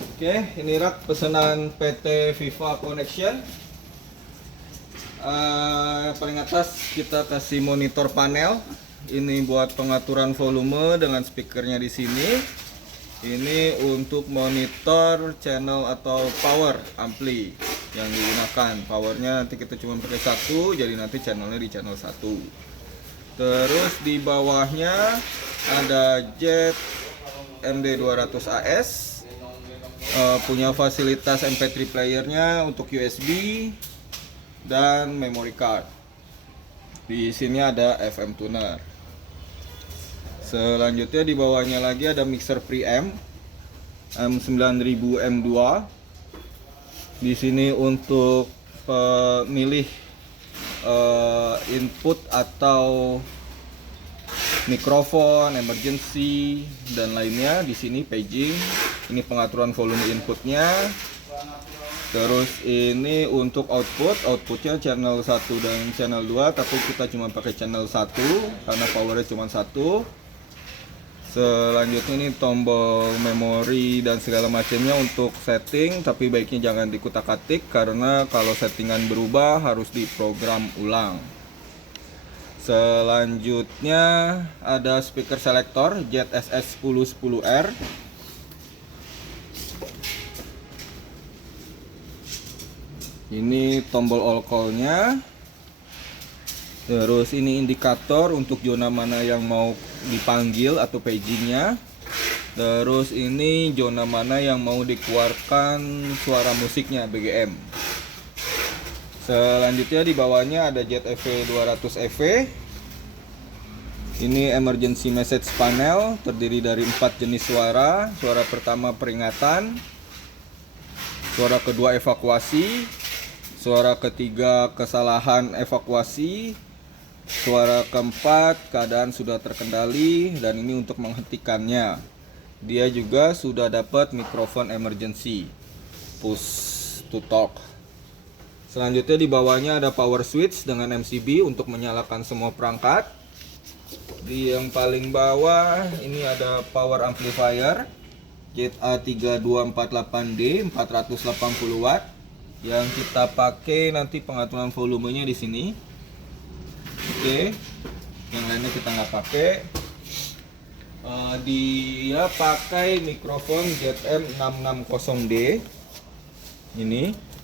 Oke, ini rak pesanan PT Viva Connection. Paling atas kita kasih monitor panel. Ini buat pengaturan volume dengan speakernya di sini. Ini untuk monitor channel atau power ampli yang digunakan. Powernya nanti kita cuma pakai satu, jadi nanti channelnya di channel 1. Terus di bawahnya ada jet MD200AS. Punya fasilitas MP3 playernya untuk USB dan memory card. Di sini ada FM tuner. Selanjutnya di bawahnya lagi ada mixer preamp M9000 M2. Di sini untuk pemilih input atau mikrofon, emergency dan lainnya. Di sini paging. Ini pengaturan volume inputnya. Terus ini untuk outputnya channel 1 dan channel 2, tapi kita cuma pakai channel 1 karena powernya cuma 1. Selanjutnya ini tombol memori dan segala macamnya untuk setting, tapi baiknya jangan dikutak-atik karena kalau settingan berubah harus diprogram ulang. Selanjutnya ada speaker selector ZSS 1010R. Ini tombol all call-nya. Terus ini indikator untuk zona mana yang mau dipanggil atau pagingnya. Terus ini zona mana yang mau dikeluarkan suara musiknya, BGM. Selanjutnya di bawahnya ada ZEV 200 EV. Ini emergency message panel, terdiri dari 4 jenis suara. Suara pertama peringatan, suara kedua evakuasi, suara ketiga kesalahan evakuasi, suara keempat keadaan sudah terkendali, dan ini untuk menghentikannya. Dia juga sudah dapat mikrofon emergency push to talk. Selanjutnya di bawahnya ada power switch dengan MCB untuk menyalakan semua perangkat. Di yang paling bawah ini ada power amplifier ZA3248D 480 watt yang kita pakai nanti pengaturan volumenya di sini. Oke, yang lainnya kita nggak pakai. Dia pakai mikrofon ZM660D ini.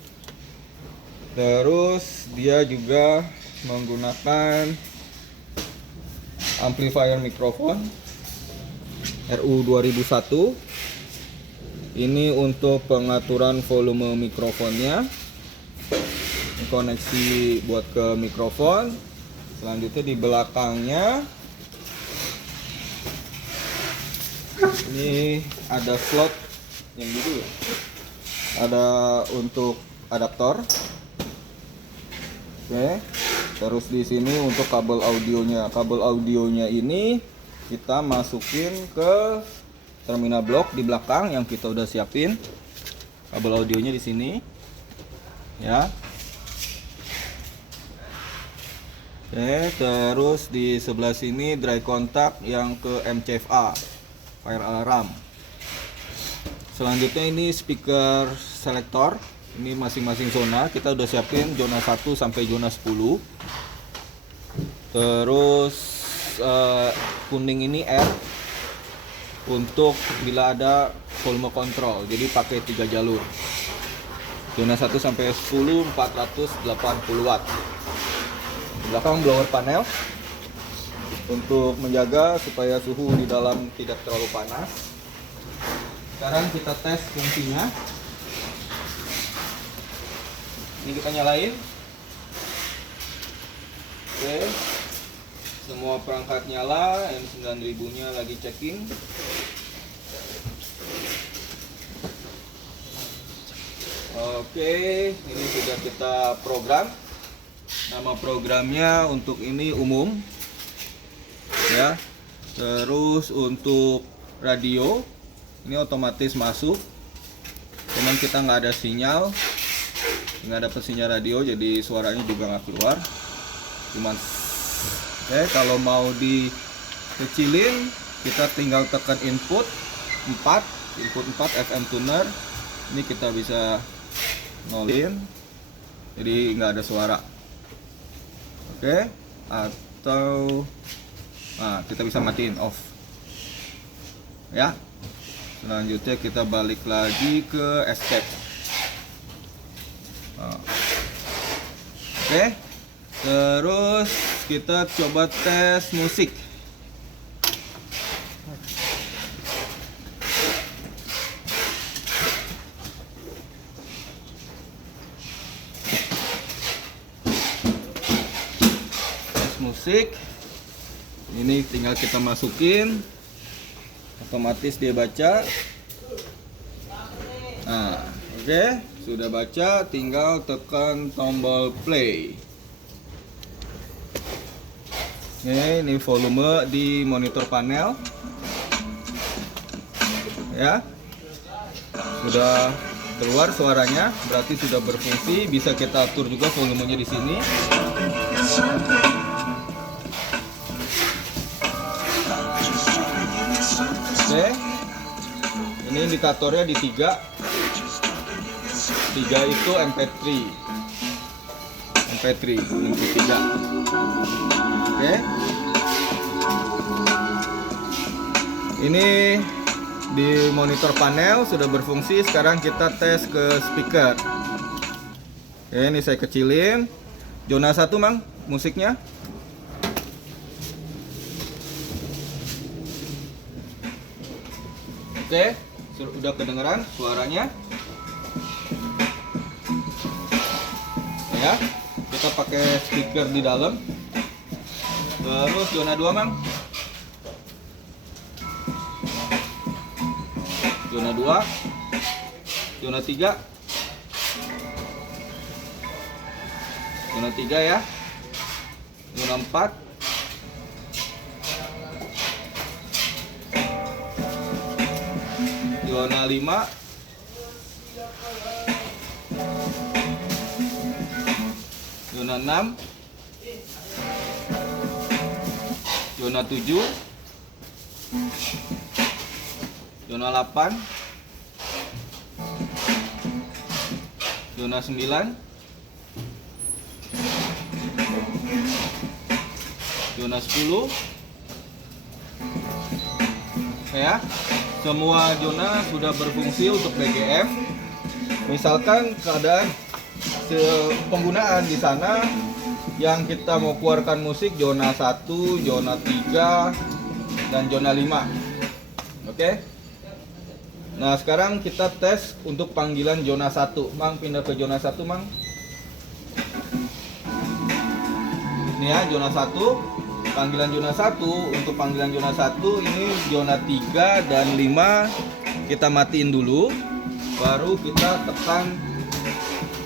Terus dia juga menggunakan amplifier mikrofon RU2001. Ini untuk pengaturan volume mikrofonnya. Ini koneksi buat ke mikrofon. Selanjutnya di belakangnya ini ada slot yang gitu ya. Ada untuk adaptor. Oke. Terus di sini untuk kabel audionya. Kabel audionya ini kita masukin ke terminal blok di belakang yang kita udah siapin. Kabel audionya di sini. Ya. Oke, terus di sebelah sini dry contact yang ke MCFA, fire alarm. Selanjutnya ini speaker selector. Ini masing-masing zona, kita udah siapin zona 1 sampai zona 10. Terus kuning ini R untuk bila ada volume control, jadi pakai 3 jalur. Zona 1 sampai 10 480 watt. Di belakang blower panel untuk menjaga supaya suhu di dalam tidak terlalu panas. Sekarang kita tes fungsinya. Ini kita nyalain. Oke. Semua perangkat nyala, M9000 nya lagi checking. Oke, ini sudah kita program. Nama programnya untuk ini umum. Ya. Terus untuk radio ini otomatis masuk. Cuman kita nggak ada sinyal. Nggak dapat sinyal radio, jadi suaranya juga nggak keluar. Cuman kalau mau dikecilin kita tinggal tekan input 4 input 4 FM tuner. Ini kita bisa nolin, jadi nggak ada suara. Oke, atau nah, kita bisa matiin off ya. Selanjutnya kita balik lagi ke escape. Nah. Oke, terus kita coba tes musik. Musik ini tinggal kita masukin, otomatis dia baca. Nah, oke, sudah baca, tinggal tekan tombol play. Ini volume di monitor panel ya, sudah keluar suaranya, berarti sudah berfungsi. Bisa kita atur juga volumenya di sini. Oke, ini indikatornya di 3 itu MP3 input 3. Oke, ini di monitor panel sudah berfungsi. Sekarang kita tes ke speaker. Oke, ini saya kecilin zona 1 Mang musiknya. Oke, sudah kedengeran suaranya. Ya, kita pakai speaker di dalam. Terus zona 2 Mang. Zona 2. Zona 3. Zona 3 ya. Zona 4. Zona 5. Zona 6. Zona 7. Zona 8. Zona 9. Zona 10. Ya. Semua zona sudah berfungsi untuk BGM. Misalkan keadaan penggunaan di sana yang kita mau keluarkan musik zona 1, zona 3, dan zona 5. Oke. Nah, sekarang kita tes untuk panggilan zona 1. Mang, pindah ke zona 1, Mang. Ini ya, zona 1. Panggilan zona 1, untuk panggilan zona 1 ini zona 3 dan 5 kita matiin dulu, baru kita tekan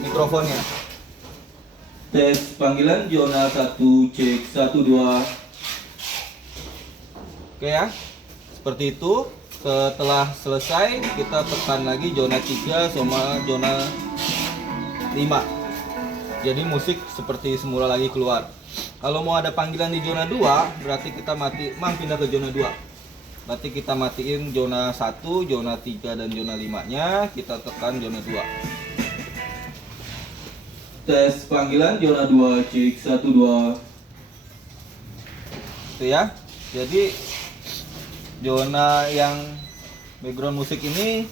mikrofonnya. Tes panggilan zona 1, cek 1 2. Oke ya, seperti itu. Setelah selesai kita tekan lagi zona 3 sama zona 5. Jadi musik seperti semula lagi keluar. Kalau mau ada panggilan di zona 2, berarti kita Mang pindah ke zona 2. Berarti kita matiin zona 1, zona 3 dan zona 5-nya, kita tekan zona 2. Tes panggilan zona 2, cek 1 2. Itu ya. Jadi zona yang background musik ini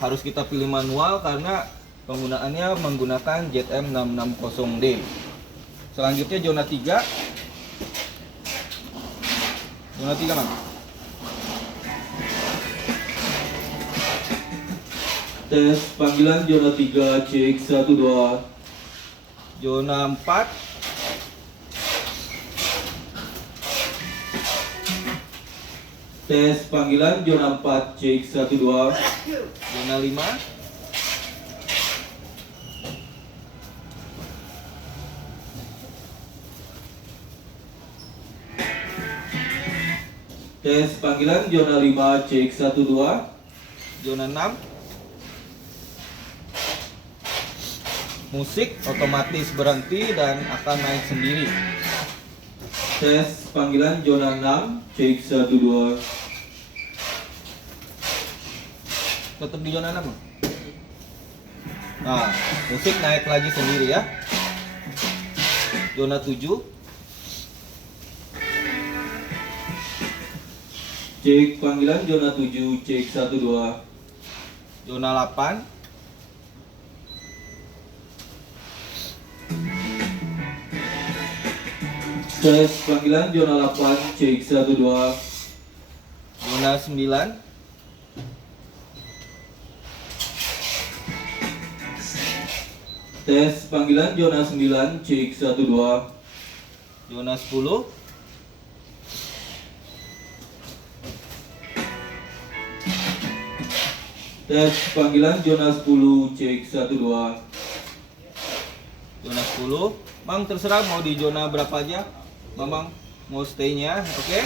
harus kita pilih manual karena penggunaannya menggunakan ZM660D. Selanjutnya zona 3. Zona 3 Mang. Tes panggilan zona 3, cek 1 2. Zona 4. Tes panggilan zona 4, cek 1 2. Zona 5. Tes panggilan zona 5, cek 1 2. Zona 6. Musik otomatis berhenti dan akan naik sendiri. Tes panggilan zona 6, cek 1 2. Tetap di zona 6. Nah, musik naik lagi sendiri ya. Zona 7. Cek panggilan zona 7, cek 1 2. Zona 8. Tes panggilan zona 8, cek 1 2. Zona 9. Tes panggilan zona 9, cek 1 2. Zona 10. Tes panggilan zona 10, cek 1 2. Zona 10. Bang terserah mau di zona berapa aja. Mamang mau stay-nya, oke?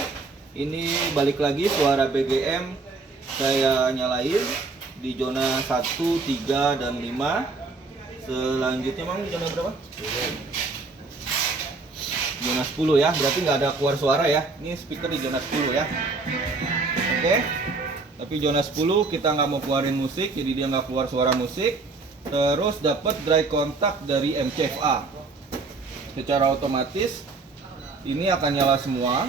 Ini balik lagi suara BGM saya nyalain di zona 1, 3 dan 5. Selanjutnya Mang zona berapa? Zona 10 ya, berarti nggak ada keluar suara ya. Ini speaker di zona 10 ya. Oke. Tapi zona 10 kita nggak mau keluarin musik, jadi dia nggak keluar suara musik. Terus dapat dry contact dari MCFA. Secara otomatis ini akan nyala semua.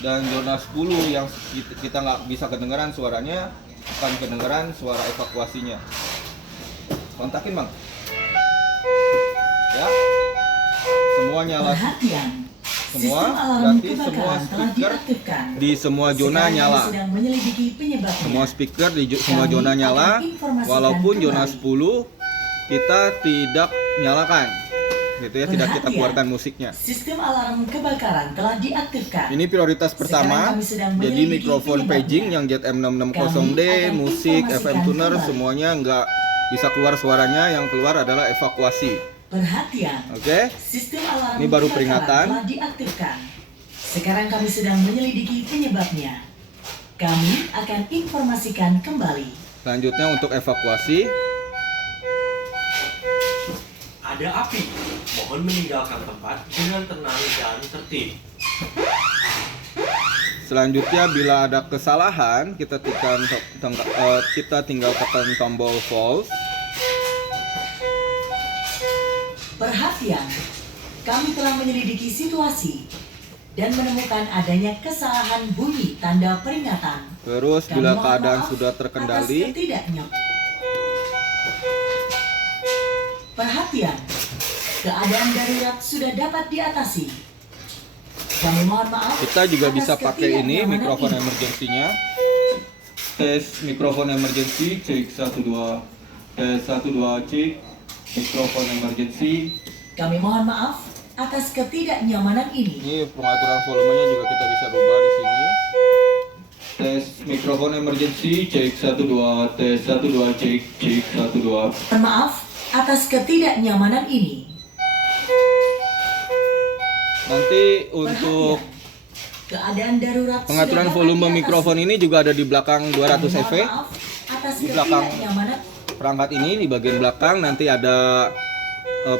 Dan zona 10 yang kita nggak bisa kedengeran suaranya, akan kedengeran suara evakuasinya. Kontakin Bang. Ya. Semua nyala. Perhatian. Semua Sistem alarm berarti semua kebakaran telah speaker diaktifkan. di semua zona Sekarang nyala. sedang menyelidiki penyebabnya. Semua speaker di semua Kami zona nyala. akan informasikan Walaupun zona kembali. 10 kita tidak nyalakan. Gitu ya, tidak kita Perhatian. keluarkan musiknya. Sistem alarm kebakaran telah diaktifkan. Ini prioritas pertama. Sekarang kami sedang Jadi menyelidiki mikrofon penyebabnya. paging yang ZM660D, Kami akan musik, FM informasikan tuner kembali. semuanya nggak bisa keluar suaranya. Yang keluar adalah evakuasi. Perhatian. Oke? Sistem alarm Ini baru kebakaran peringatan. telah diaktifkan. Sekarang kami sedang menyelidiki penyebabnya. Kami akan informasikan kembali. Selanjutnya untuk evakuasi. Ada api. Mohon meninggalkan tempat dengan tenang dan tertib. Selanjutnya bila ada kesalahan kita tinggal tekan tombol false. Perhatian, kami telah menyelidiki situasi dan menemukan adanya kesalahan bunyi tanda peringatan. Terus Kami bila mohon keadaan maaf sudah atas terkendali, Perhatian, keadaan darurat sudah dapat diatasi. Kami mohon maaf. kita juga atas bisa pakai ini ketidaknyamanan mikrofon ini. emergensinya. Tes mikrofon emergency, cek 1 2. Tes 1 2, cek mikrofon emergency. Kami mohon maaf atas ketidaknyamanan ini. Ini pengaturan volumenya juga kita bisa rubah di sini. Tes mikrofon emergency, cek 1 2. Tes 1 2, cek 1 2. Mohon maaf atas ketidaknyamanan ini. Nanti untuk Perhatian, keadaan darurat pengaturan sudah dapat volume diatasi. mikrofon ini juga ada di belakang 200 Kami EV. mohon maaf atas Di belakang ketidaknyamanan. perangkat ini di bagian belakang nanti ada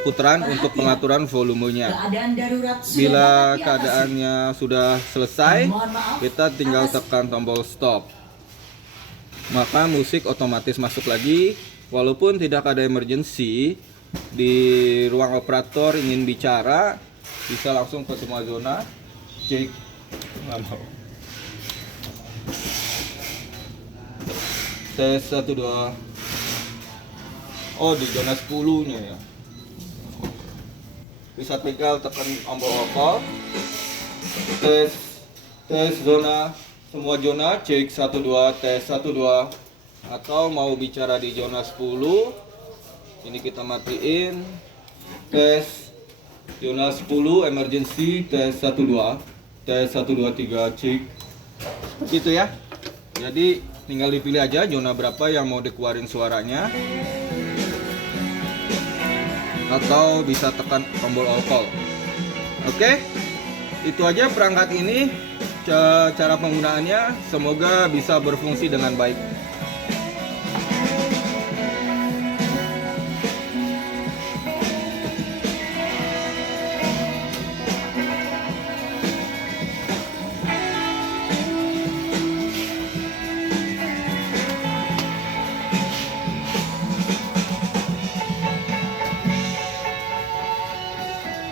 putaran untuk pengaturan volumenya. Keadaan darurat sudah Bila dapat diatasi. keadaannya sudah selesai, Kami mohon maaf kita tinggal atas- tekan tombol stop. Maka musik otomatis masuk lagi. Walaupun tidak ada emergency, di ruang operator ingin bicara, bisa langsung ke semua zona. Cek. Nggak mau. Tes 1 2. Oh, di zona 10-nya ya. Bisa tinggal tekan tombol okol. Tes zona, semua zona, cek 1 2, tes 1 2. Atau mau bicara di zona 10, ini kita matiin. Tes zona 10 emergency, tes 1 2. Tes 1 2 3, cek. Gitu ya. Jadi tinggal dipilih aja zona berapa yang mau dikeluarin suaranya. Atau bisa tekan tombol all call. Oke, itu aja perangkat ini, cara penggunaannya. Semoga bisa berfungsi dengan baik.